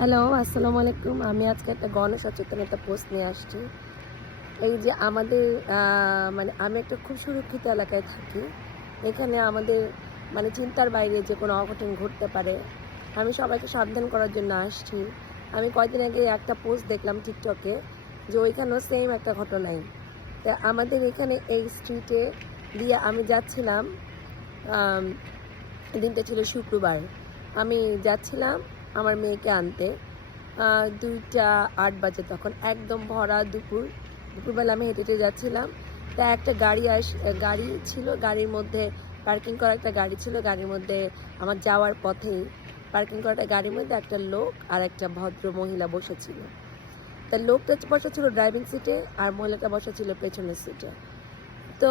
Hello, আসসালামু আলাইকুম। আমি আজকে একটা গণসচেতনতা পোস্ট নিয়ে আসছি। এই যে আমাদের মানে আমি একটা খুব সুরক্ষিত এলাকায় থাকি। এখানে আমাদের মানে চিন্তার বাইরে যে কোনো অঘটন ঘটতে পারে। আমি সবাইকে সাবধান করার জন্য আসছি। আমি কয়দিন আগে একটা পোস্ট দেখলাম টিকটকে যে ওইখানেও সেম একটা ঘটনাই। তা আমাদের এখানে এই স্ট্রিটে দিয়ে আমি যাচ্ছিলাম, আম দিনটা ছিল শুক্রবার। আমি যাচ্ছিলাম আমার মেয়েকে আনতে। 2টা 8 বাজে, তখন একদম ভরা দুপুরবেলা আমি হেঁটে হেঁটে যাচ্ছিলাম। তা একটা গাড়ি ছিল, গাড়ির মধ্যে পার্কিং করা একটা গাড়ি ছিল, গাড়ির মধ্যে আমার যাওয়ার পথেই পার্কিং করা একটা গাড়ির মধ্যে একটা লোক আর একটা ভদ্র মহিলা বসেছিল। তা লোকটা বসা ছিল ড্রাইভিং সিটে আর মহিলাটা বসা ছিল পেছনের সিটে। তো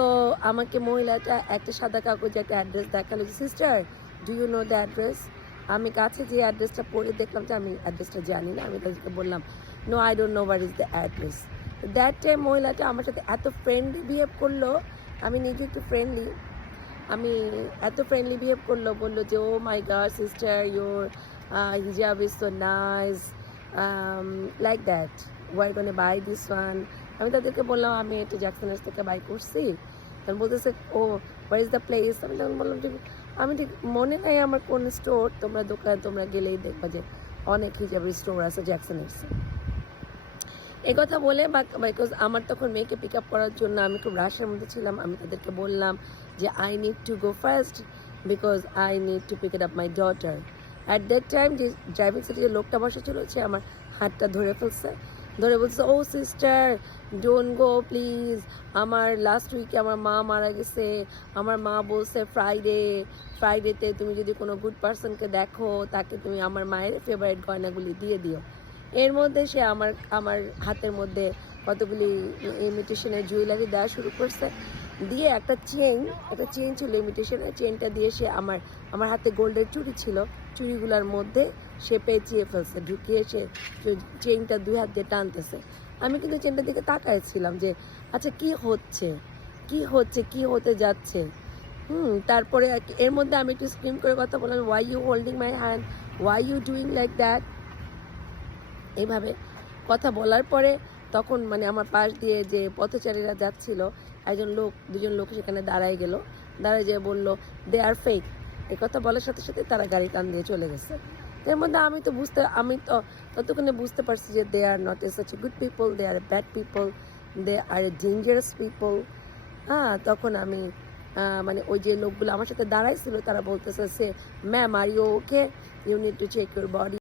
আমাকে মহিলাটা একটা সাদা কাগজে একটা অ্যাড্রেস দেখালো যে, sister, do you know the address? আমি কাছে যে অ্যাড্রেসটা পড়ে দেখলাম যে আমি অ্যাড্রেসটা জানি না। আমি তাদেরকে বললাম, no, I don't know what is the address. That time মহিলাটা আমার সাথে এত ফ্রেন্ডলি বিহেভ করলো, আমি নিজে একটু ফ্রেন্ডলি, আমি এত ফ্রেন্ডলি বিহেভ করলো, বললো যে, oh my god sister, your hijab is so nice, like that, why gonna buy this one. আমি তাদেরকে বললাম আমি এটা জ্যাকসনের থেকে বাই করছি। তখন বলতেছে, ও হোয়ার ইজ দ্য প্লেস। আমি তখন বললাম যে আমি ঠিক মনে নাই আমার কোন স্টোর, তোমরা গেলেই দেখবা যে অনেক হিজাবের স্টোর আছে জ্যাকসনের। এই কথা বলে বিকজ আমার তখন মেয়েকে পিক আপ করার জন্য আমি খুব রাশের মধ্যে ছিলাম, আমি তাদেরকে বললাম যে I need to go first because I need to pick it up my daughter. At that time যে ড্রাইভিং সিটে যে লোকটা বসা ছিল সে আমার হাতটা ধরে ফেলছে, ধরে বলছে, ও সিস্টার, ডোন্ট গো প্লিজ, আমার লাস্ট উইকে আমার মা মারা গেছে, আমার মা বলছে ফ্রাইডেতে তুমি যদি কোনো গুড পার্সনকে দেখো তাকে তুমি আমার মায়ের ফেভারিট গয়নাগুলি দিয়ে দিও। এর মধ্যে সে আমার আমার হাতের মধ্যে কতগুলি ইমিটেশনের জুয়েলারি দেওয়া শুরু করছে, দিয়ে একটা চেইন ছিল ইমিটেশনের, চেইনটা দিয়ে সে আমার হাতে গোল্ডের চুড়ি ছিল, চুড়িগুলোর মধ্যে সে পেঁচিয়ে ফেলছে, ঢুকিয়ে সে চেইনটা 2 হাত দিয়ে টানতেছে। আমি কিন্তু চেইনটার দিকে তাকাইছিলাম যে আচ্ছা কি হতে যাচ্ছে। তারপরে এর মধ্যে আমি একটু স্ক্রিম করে কথা বললাম, why you holding my hand, why you doing like that. এইভাবে কথা বলার পরে তখন মানে আমার পাশ দিয়ে যে পথচারীরা যাচ্ছিল, দুজন লোক সেখানে দাঁড়ায় যেয়ে বললো, দে আর ফেক। এই কথা বলার সাথে সাথে তারা গাড়ি টান দিয়ে চলে গেছে। এর মধ্যে আমি তো ততক্ষণে বুঝতে পারছি যে they are not a such a good people, they are a bad people, they are a dangerous people. তখন আমি মানে ওই যে লোকগুলো আমার সাথে দাঁড়াইছিল তারা বলতেছে, ma'am, are you okay, you need to check your body.